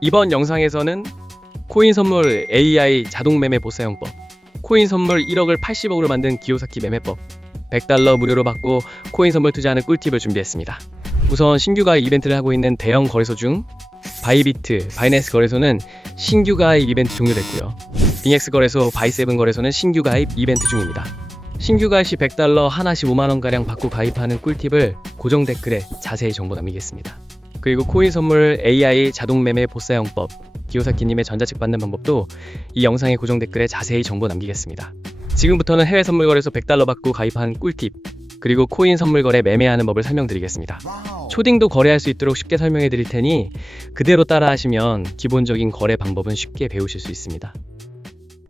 이번 영상에서는 코인 선물 AI 자동 매매 보사용법, 코인 선물 1억을 80억으로 만든 기요사키 매매법, 100달러 무료로 받고 코인 선물 투자하는 꿀팁을 준비했습니다. 우선 신규 가입 이벤트를 하고 있는 대형 거래소 중 바이비트, 바이낸스 거래소는 신규 가입 이벤트 종료됐고요. 빙엑스 거래소, 바이세븐 거래소는 신규 가입 이벤트 중입니다. 신규 가입 시 100달러 하나씩 5만원가량 받고 가입하는 꿀팁을 고정 댓글에 자세히 정보 남기겠습니다. 그리고 코인 선물 AI 자동 매매 보사용법, 기요사키님의 전자책 받는 방법도 이 영상의 고정 댓글에 자세히 정보 남기겠습니다. 지금부터는 해외 선물 거래소 100달러 받고 가입한 꿀팁, 그리고 코인 선물 거래 매매하는 법을 설명드리겠습니다. 초딩도 거래할 수 있도록 쉽게 설명해 드릴 테니 그대로 따라 하시면 기본적인 거래 방법은 쉽게 배우실 수 있습니다.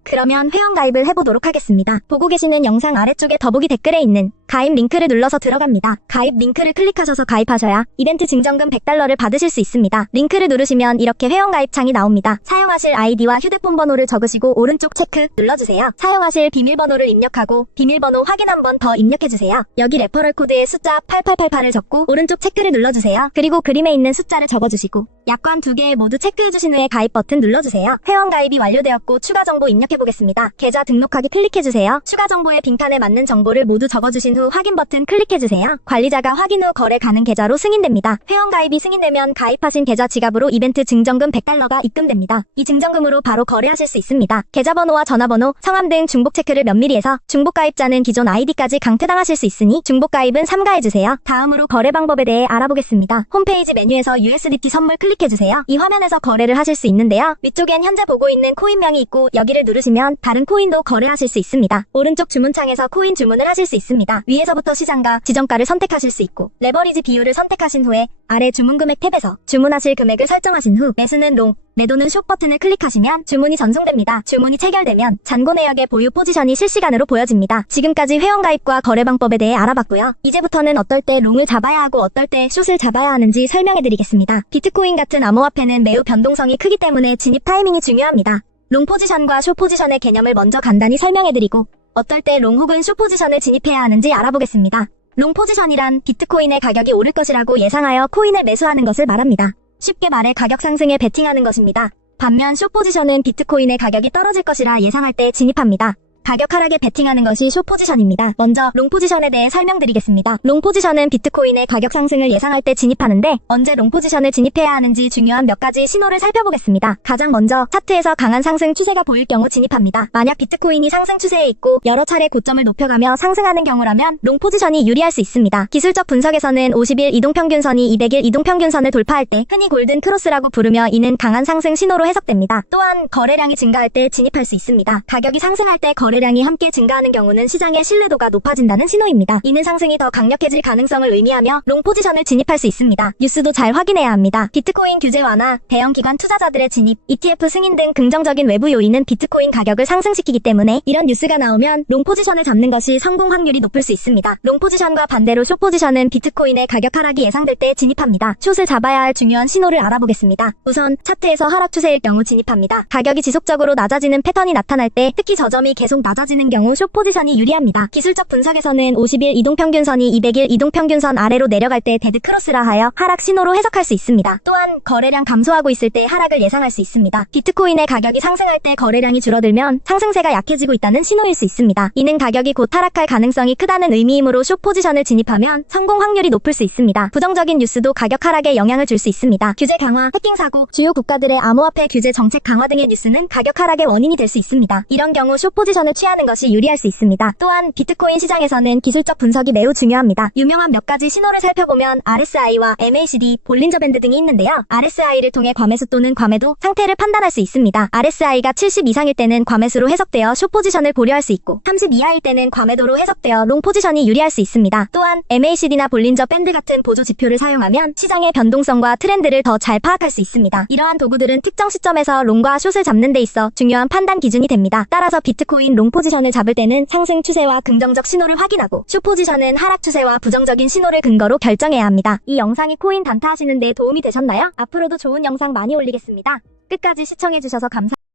그러면 회원가입을 해보도록 하겠습니다. 보고 계시는 영상 아래쪽에 더보기 댓글에 있는 가입 링크를 눌러서 들어갑니다. 가입 링크를 클릭하셔서 가입하셔야 이벤트 증정금 100달러를 받으실 수 있습니다. 링크를 누르시면 이렇게 회원가입 창이 나옵니다. 사용하실 아이디와 휴대폰 번호를 적으시고 오른쪽 체크 눌러주세요. 사용하실 비밀번호를 입력하고 비밀번호 확인 한 번 더 입력해주세요. 여기 레퍼럴 코드에 숫자 8888을 적고 오른쪽 체크를 눌러주세요. 그리고 그림에 있는 숫자를 적어주시고 약관 2개 모두 체크해주신 후에 가입 버튼 눌러주세요. 회원가입이 완료되었고 추가 정보 입력해보겠습니다. 계좌 등록하기 클릭해주세요. 추가 정보의 빈칸에 맞는 정보를 모두 적어주신 후 확인 버튼 클릭해주세요. 관리자가 확인 후 거래 가능 계좌로 승인됩니다. 회원가입이 승인되면 가입하신 계좌 지갑으로 이벤트 증정금 100달러가 입금됩니다. 이 증정금으로 바로 거래하실 수 있습니다. 계좌번호와 전화번호, 성함 등 중복 체크를 면밀히 해서 중복가입자는 기존 아이디까지 강퇴당하실 수 있으니 중복가입은 삼가해주세요. 다음으로 거래 방법에 대해 알아보겠습니다. 홈페이지 메뉴에서 USDT 선물 클릭해주세요. 이 화면에서 거래를 하실 수 있는데요. 위쪽엔 현재 보고 있는 코인명이 있고 여기를 누르시면 다른 코인도 거래하실 수 있습니다. 오른쪽 주문창에서 코인 주문을 하실 수 있습니다. 위에서부터 시장가, 지정가를 선택하실 수 있고 레버리지 비율을 선택하신 후에 아래 주문금액 탭에서 주문하실 금액을 설정하신 후 매수는 롱, 매도는 숏 버튼을 클릭하시면 주문이 전송됩니다. 주문이 체결되면 잔고 내역의 보유 포지션이 실시간으로 보여집니다. 지금까지 회원가입과 거래 방법에 대해 알아봤고요. 이제부터는 어떨 때 롱을 잡아야 하고 어떨 때 숏을 잡아야 하는지 설명해드리겠습니다. 비트코인 같은 암호화폐는 매우 변동성이 크기 때문에 진입 타이밍이 중요합니다. 롱 포지션과 숏 포지션의 개념을 먼저 간단히 설명해드리고 어떨 때 롱 혹은 숏 포지션을 진입해야 하는지 알아보겠습니다. 롱 포지션이란 비트코인의 가격이 오를 것이라고 예상하여 코인을 매수하는 것을 말합니다. 쉽게 말해 가격 상승에 베팅하는 것입니다. 반면 숏 포지션은 비트코인의 가격이 떨어질 것이라 예상할 때 진입합니다. 가격 하락에 베팅하는 것이 숏 포지션입니다. 먼저 롱 포지션에 대해 설명드리겠습니다. 롱 포지션은 비트코인의 가격 상승을 예상할 때 진입하는데 언제 롱 포지션을 진입해야 하는지 중요한 몇 가지 신호를 살펴보겠습니다. 가장 먼저 차트에서 강한 상승 추세가 보일 경우 진입합니다. 만약 비트코인이 상승 추세에 있고 여러 차례 고점을 높여가며 상승하는 경우라면 롱 포지션이 유리할 수 있습니다. 기술적 분석에서는 50일 이동평균선이 200일 이동평균선을 돌파할 때 흔히 골든 크로스라고 부르며 이는 강한 상승 신호로 해석됩니다. 또한 거래량이 증가할 때 진입할 수 있습니다. 가격이 상승할 때 거래량이 함께 증가하는 경우는 시장의 신뢰도가 높아진다는 신호입니다. 이는 상승이 더 강력해질 가능성을 의미하며 롱 포지션을 진입할 수 있습니다. 뉴스도 잘 확인해야 합니다. 비트코인 규제 완화, 대형 기관 투자자들의 진입, ETF 승인 등 긍정적인 외부 요인은 비트코인 가격을 상승시키기 때문에 이런 뉴스가 나오면 롱 포지션을 잡는 것이 성공 확률이 높을 수 있습니다. 롱 포지션과 반대로 숏 포지션은 비트코인의 가격 하락이 예상될 때 진입합니다. 숏을 잡아야 할 중요한 신호를 알아보겠습니다. 우선 차트에서 하락 추세일 경우 진입합니다. 가격이 지속적으로 낮아지는 패턴이 나타날 때 특히 저점이 계속 낮아지는 경우 숏 포지션이 유리합니다. 기술적 분석에서는 50일 이동평균선이 200일 이동평균선 아래로 내려갈 때 데드 크로스라 하여 하락 신호로 해석할 수 있습니다. 또한 거래량 감소하고 있을 때 하락을 예상할 수 있습니다. 비트코인의 가격이 상승할 때 거래량이 줄어들면 상승세가 약해지고 있다는 신호일 수 있습니다. 이는 가격이 곧 하락할 가능성이 크다는 의미이므로 숏 포지션을 진입하면 성공 확률이 높을 수 있습니다. 부정적인 뉴스도 가격 하락에 영향을 줄 수 있습니다. 규제 강화, 해킹 사고, 주요 국가들의 암호화폐 규제 정책 강화 등의 뉴스는 가격 하락의 원인이 될 수 있습니다. 이런 경우 숏 포지션을 취하는 것이 유리할 수 있습니다. 또한 비트코인 시장에서는 기술적 분석이 매우 중요합니다. 유명한 몇 가지 신호를 살펴보면 RSI와 MACD, 볼린저 밴드 등이 있는데요. RSI를 통해 과매수 또는 과매도 상태를 판단할 수 있습니다. RSI가 70 이상일 때는 과매수로 해석되어 숏 포지션을 고려할 수 있고 30 이하일 때는 과매도로 해석되어 롱 포지션이 유리할 수 있습니다. 또한 MACD나 볼린저 밴드 같은 보조 지표를 사용하면 시장의 변동성과 트렌드를 더 잘 파악할 수 있습니다. 이러한 도구들은 특정 시점에서 롱과 숏을 잡는 데 있어 중요한 판단 기준이 됩니다. 따라서 비트코인 롱 포지션을 잡을 때는 상승 추세와 긍정적 신호를 확인하고 숏 포지션은 하락 추세와 부정적인 신호를 근거로 결정해야 합니다. 이 영상이 코인 단타하시는 데 도움이 되셨나요? 앞으로도 좋은 영상 많이 올리겠습니다. 끝까지 시청해주셔서 감사합니다.